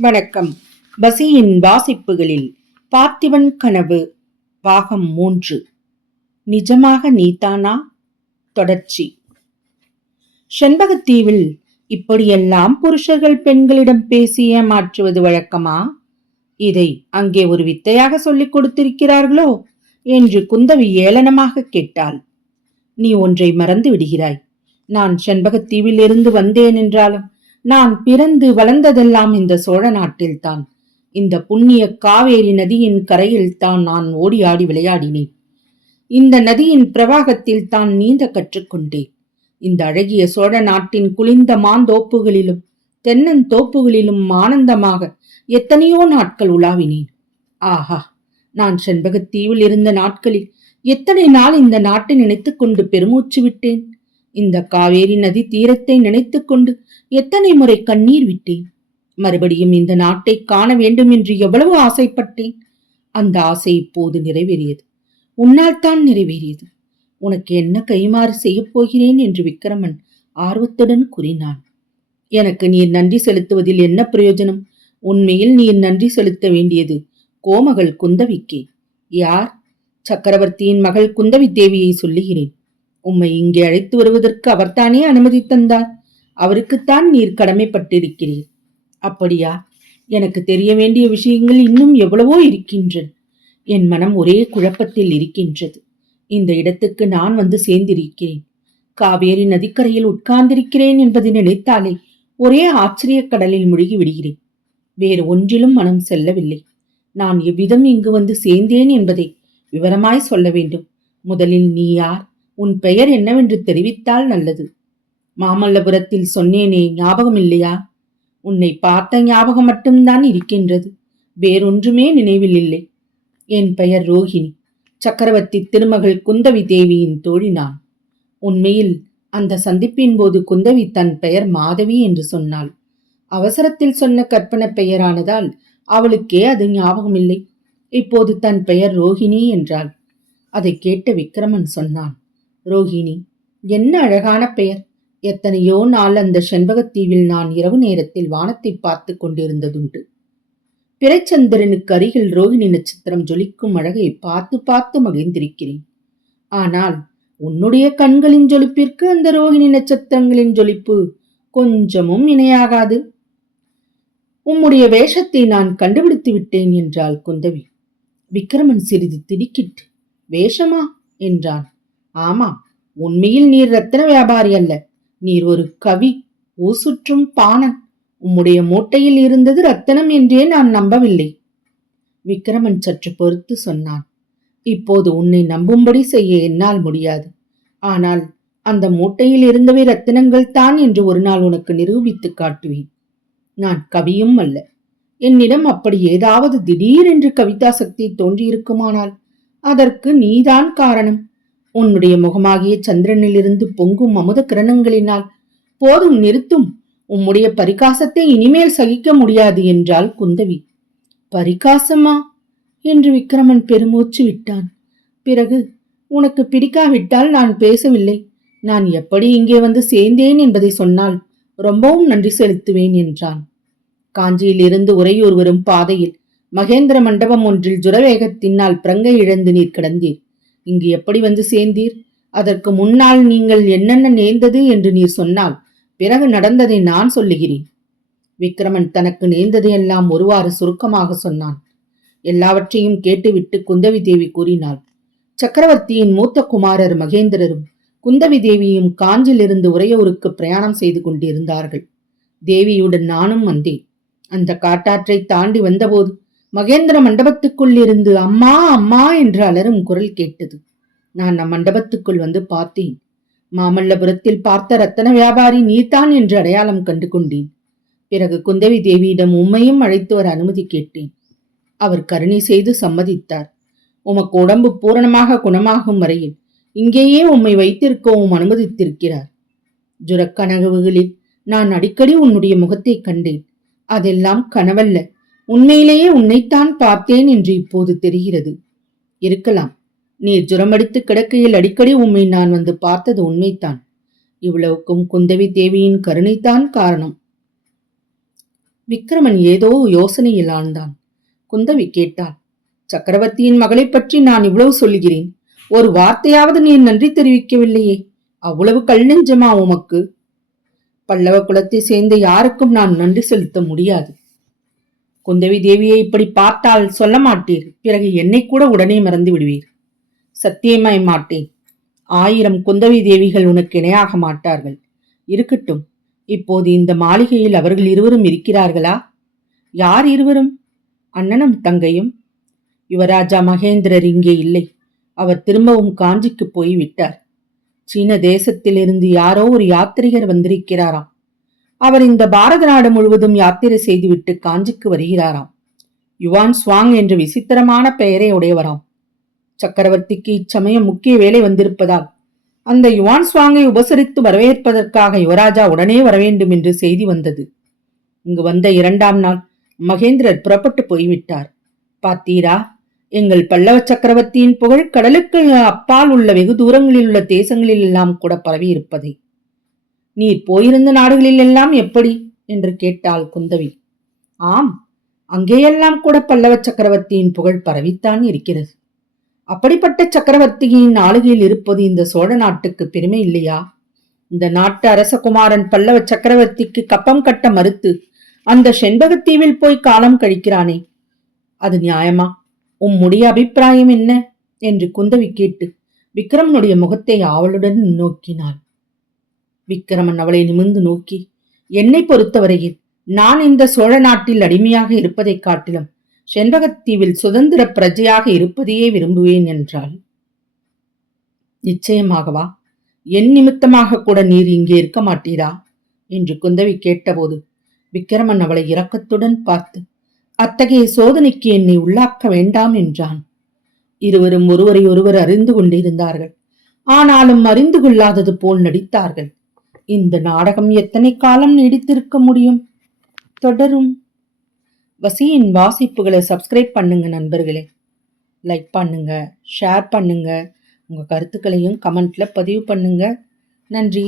வணக்கம். பசியின் வாசிப்புகளில் பார்த்திபன் கனவு பாகம் மூன்று. நிஜமாக நீதானா? தொடர்ச்சி. செண்பகத்தீவில் இப்படியெல்லாம் புருஷர்கள் பெண்களிடம் பேசி ஏமாற்றுவது வழக்கமா? இதை அங்கே ஒரு வித்தையாக சொல்லிக் கொடுத்திருக்கிறார்களோ? என்று குந்தவி ஏளனமாக கேட்டாள். நீ ஒன்றை மறந்து விடுகிறாய். நான் செண்பகத்தீவில் இருந்து வந்தேன் என்றாலும் நான் பிறந்து வளர்ந்ததெல்லாம் இந்த சோழ நாட்டில்தான். இந்த புண்ணிய காவேரி நதியின் கரையில் தான் நான் ஓடி ஆடி விளையாடினேன். இந்த நதியின் பிரவாகத்தில் தான் நீந்த கற்றுக்கொண்டேன் இந்த அழகிய சோழ நாட்டின் குளிர்ந்த மாந்தோப்புகளிலும் தென்னந்தோப்புகளிலும் ஆனந்தமாக எத்தனையோ நாட்கள் உலாவினேன். ஆஹா நான் செண்பகத்தீவில் இருந்த நாட்களில் எத்தனை நாள் இந்த நாட்டை நினைத்துக்கொண்டு பெருமூச்சு விட்டேன். இந்த காவேரி நதி தீரத்தை நினைத்துக்கொண்டு எத்தனை முறை கண்ணீர் விட்டேன். மறுபடியும் இந்த நாட்டை காண வேண்டும் என்று எவ்வளவு ஆசைப்பட்டேன். அந்த ஆசை இப்போது நிறைவேறியது. உன்னால் தான் நிறைவேறியது. உனக்கு என்ன கைமாறு செய்யப் போகிறேன் என்று விக்கிரமன் ஆர்வத்துடன் கூறினான். எனக்கு நீர் நன்றி செலுத்துவதில் என்ன பிரயோஜனம்? உண்மையில் நீர் நன்றி செலுத்த வேண்டியது கோமகள் குந்தவிக்கே. யார்? சக்கரவர்த்தியின் மகள் குந்தவி தேவியை சொல்லுகிறேன். உம்மை இங்கே அழைத்து வருவதற்கு அவர்தானே அனுமதி தந்தார். அவருக்குத்தான் நீர் கடமைப்பட்டிருக்கிறீர். அப்படியா? எனக்கு தெரிய வேண்டிய விஷயங்கள் இன்னும் எவ்வளவோ இருக்கின்றன. என் மனம் ஒரே குழப்பத்தில் இருக்கின்றது. இந்த இடத்துக்கு நான் வந்து சேர்ந்திருக்கிறேன். காவேரி நதிக்கரையில் உட்கார்ந்திருக்கிறேன் என்பதை நினைத்தாலே ஒரே ஆச்சரியக் கடலில் முழுகி விடுகிறேன் வேறு ஒன்றிலும் மனம் செல்லவில்லை. நான் எவ்விதம் இங்கு வந்து சேர்ந்தேன் என்பதை விவரமாய் சொல்ல வேண்டும். முதலில் நீ யார்? உன் பெயர் என்னவென்று தெரிவித்தால் நல்லது. மாமல்லபுரத்தில் சொன்னேனே ஞாபகம் இல்லையா உன்னை பார்த்த ஞாபகம் மட்டும்தான் இருக்கின்றது. வேறொன்றுமே நினைவில் இல்லை. என் பெயர் ரோஹிணி. சக்கரவர்த்தி திருமகள் குந்தவி தேவியின் தோழி நான். உண்மையில் அந்த சந்திப்பின் போது குந்தவி தன் பெயர் மாதவி என்று சொன்னாள். அவசரத்தில் சொன்ன கற்பனை பெயரானதால் அவளுக்கே அது ஞாபகமில்லை. இப்போது தன் பெயர் ரோஹிணி என்றாள். அதை கேட்ட விக்ரமன் சொன்னான். ரோஹிணி என்ன அழகான பெயர். எத்தனையோ நாள் அந்த செண்பகத்தீவில் நான் இரவு நேரத்தில் வானத்தை பார்த்து கொண்டிருந்ததுண்டு. பிறைச்சந்திரனுக்கு அருகில் ரோஹிணி நட்சத்திரம் ஜொலிக்கும் அழகை பார்த்து பார்த்து மகிழ்ந்திருக்கிறேன். ஆனால் உன்னுடைய கண்களின் ஜொலிப்பிற்கு அந்த ரோஹிணி நட்சத்திரங்களின் ஜொலிப்பு கொஞ்சமும் இணையாகாது. உம்முடைய வேஷத்தை நான் கண்டுபிடித்து விட்டேன் என்றாள் குந்தவி. விக்ரமன் சிறிது திடுக்கிட்டு வேஷமா? என்றான். ஆமாம் உண்மையில் நீர் ரத்தின வியாபாரி அல்ல. நீர் ஒரு கவி ஊசுற்றும் பாணன். உம்முடைய மூட்டையில் இருந்தது ரத்தனம் என்றே நான் நம்பவில்லை. விக்ரமன் சற்று பொறுத்து சொன்னான் இப்போது உன்னை நம்பும்படி செய்ய என்னால் முடியாது. ஆனால் அந்த மூட்டையில் இருந்தவை ரத்தினங்கள் தான் என்று ஒரு நாள் உனக்கு நிரூபித்து காட்டுவேன். நான் கவியும் அல்ல. என்னிடம் அப்படி ஏதாவது திடீரென்று கவிதா சக்தி தோன்றியிருக்குமானால் அதற்கு நீதான் காரணம். உன்னுடைய முகமாகிய சந்திரனிலிருந்து பொங்கும் அமுத கிரணங்களினால் போதும் நிறுத்தும். உம்முடைய பரிகாசத்தை இனிமேல் சகிக்க முடியாது என்றாள் குந்தவி. பரிகாசமா? என்று விக்ரமன் பெருமூச்சு விட்டான். பிறகு உனக்கு பிடிக்காவிட்டால் நான் பேசவில்லை. நான் எப்படி இங்கே வந்து சேர்ந்தேன் என்பதை சொன்னால் ரொம்பவும் நன்றி செலுத்துவேன் என்றான். காஞ்சியிலிருந்து உறையூர் வரும் பாதையில் மகேந்திர மண்டபம் ஒன்றில் ஜுரவேகத்தினால் பிரங்கை இழந்து நீர் கிடந்தீர். இங்கு எப்படி வந்து சேர்ந்தீர்? அதற்கு முன்னால் நீங்கள் என்னென்ன நேர்ந்தது என்று நீர் சொன்னால் பிறகு நடந்ததை நான் சொல்லுகிறேன். விக்ரமன் தனக்கு நேர்ந்ததையெல்லாம் ஒருவாறு சுருக்கமாக சொன்னான். எல்லாவற்றையும் கேட்டுவிட்டு குந்தவி தேவி கூறினாள். சக்கரவர்த்தியின் மூத்த குமாரர் மகேந்திரரும் குந்தவி தேவியும் காஞ்சிலிருந்து உறையூருக்கு பிரயாணம் செய்து கொண்டிருந்தார்கள். தேவியுடன் நானும் வந்தேன். அந்த காட்டாற்றை தாண்டி வந்தபோது மகேந்திர மண்டபத்துக்குள் இருந்து அம்மா அம்மா என்று அலரும் குரல் கேட்டது. நான் நம் மண்டபத்துக்குள் வந்து பார்த்தேன். மாமல்லபுரத்தில் பார்த்த ரத்தன வியாபாரி நீர்தான் என்று அடையாளம் கண்டு கொண்டேன் பிறகு குந்தவி தேவியிடம் உம்மையும் அழைத்து வர அனுமதி கேட்டேன். அவர் கருணை செய்து சம்மதித்தார். உமக்கு உடம்பு பூரணமாக குணமாகும் வரையில் இங்கேயே உம்மை வைத்திருக்கவும் அனுமதித்திருக்கிறார். ஜுரக்கனவுகளில் நான் அடிக்கடி உன்னுடைய முகத்தை கண்டேன். அதெல்லாம் கனவல்ல. உண்மையிலேயே உன்னைத்தான் பார்த்தேன் என்று இப்போது தெரிகிறது. இருக்கலாம். நீர் ஜுரமடித்து கிடக்கையில் அடிக்கடி உண்மை நான் வந்து பார்த்தது உண்மைத்தான் இவ்வளவுக்கும் குந்தவி தேவியின் கருணைத்தான் காரணம். விக்ரமன் ஏதோ யோசனையில் ஆழ்ந்தான். குந்தவி கேட்டாள் சக்கரவர்த்தியின் மகளைப் பற்றி நான் இவ்வளவு சொல்லுகிறேன். ஒரு வார்த்தையாவது நீர் நன்றி தெரிவிக்கவில்லையே. அவ்வளவு கல் நெஞ்சமா உமக்கு? பல்லவ குலத்தை சேர்ந்த யாருக்கும் நான் நன்றி செலுத்த முடியாது. குந்தவி தேவியை இப்படி பார்த்தால் சொல்ல மாட்டீர். பிறகு என்னை கூட உடனே மறந்து விடுவீர். சத்தியமாய் மாட்டேன். ஆயிரம் குந்தவி தேவிகள் உனக்கு இணையாக மாட்டார்கள். இருக்கட்டும். இப்போது இந்த மாளிகையில் அவர்கள் இருவரும் இருக்கிறார்களா? யார் இருவரும்? அண்ணனும் தங்கையும். யுவராஜா மகேந்திரர் இங்கே இல்லை. அவர் திரும்பவும் காஞ்சிக்கு போய் விட்டார் சீன தேசத்திலிருந்து யாரோ ஒரு யாத்திரிகர் வந்திருக்கிறாராம். அவர் இந்த பாரத நாடு முழுவதும் யாத்திரை செய்துவிட்டு காஞ்சிக்கு வருகிறாராம். யுவான் சுவாங் என்ற விசித்திரமான பெயரை உடையவராம். சக்கரவர்த்திக்கு இச்சமயம் முக்கிய வேலை வந்திருப்பதால் அந்த யுவான் சுவாங்கை உபசரித்து வரவேற்பதற்காக யுவராஜா உடனே வரவேண்டும் என்று செய்தி வந்தது. இங்கு வந்த இரண்டாம் நாள் மகேந்திரர் புறப்பட்டு போய்விட்டார். பார்த்தீரா எங்கள் பல்லவ சக்கரவர்த்தியின் புகழ் கடலுக்கு அப்பால் உள்ள வெகு தூரங்களில் உள்ள தேசங்களில் எல்லாம் கூட பரவி இருப்பதை நீர் போயிருந்த நாடுகளில் எல்லாம் எப்படி? என்று கேட்டாள் குந்தவி. ஆம் அங்கேயெல்லாம் கூட பல்லவ சக்கரவர்த்தியின் புகழ் பரவித்தான் இருக்கிறது. அப்படிப்பட்ட சக்கரவர்த்தியின் ஆளுகையில் இருப்பது இந்த சோழ நாட்டுக்கு பெருமை இல்லையா? இந்த நாட்டு அரசகுமாரன் பல்லவ சக்கரவர்த்திக்கு கப்பம் கட்ட மறுத்து அந்த செண்பகத்தீவில் போய் காலம் கழிக்கிறானே அது நியாயமா? உம்முடைய அபிப்பிராயம் என்ன? என்று குந்தவி கேட்டு விக்ரமனுடைய முகத்தை ஆவலுடன் நோக்கினாள். விக்கிரமன் அவளை நிமிர்ந்து நோக்கி என்னை பொறுத்தவரையில் நான் இந்த சோழ நாட்டில் அடிமையாக இருப்பதைக் காட்டிலும் செண்பகத்தீவில் சுதந்திர பிரஜையாக இருப்பதையே விரும்புவேன் என்றாள். நிச்சயமாகவா? என் நிமித்தமாக கூட நீர் இங்கே இருக்க மாட்டீரா? என்று குந்தவி கேட்டபோது விக்கிரமன் அவளை இரக்கத்துடன் பார்த்து அத்தகைய சோதனைக்கு என்னை உள்ளாக்க வேண்டாம் என்றான். இருவரும் ஒருவரை ஒருவர் அறிந்து கொண்டிருந்தார்கள். ஆனாலும் அறிந்து கொள்ளாதது போல் நடித்தார்கள். இந்த நாடகம் எத்தனை காலம் நீடித்திருக்க முடியும்? தொடரும். வசியின் வாசிப்புகளை சப்ஸ்கிரைப் பண்ணுங்க நண்பர்களே. லைக் பண்ணுங்க ஷேர் பண்ணுங்க. உங்கள் கருத்துக்களையும் கமெண்ட்ல பதிவு பண்ணுங்க. நன்றி.